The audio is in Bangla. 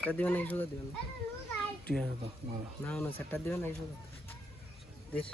সেটটা দিবেন নাকি সুদা দিবেন? ঠিক আছে তো মারো। না না সেটটা দিবেন নাকি সুদা? দেশ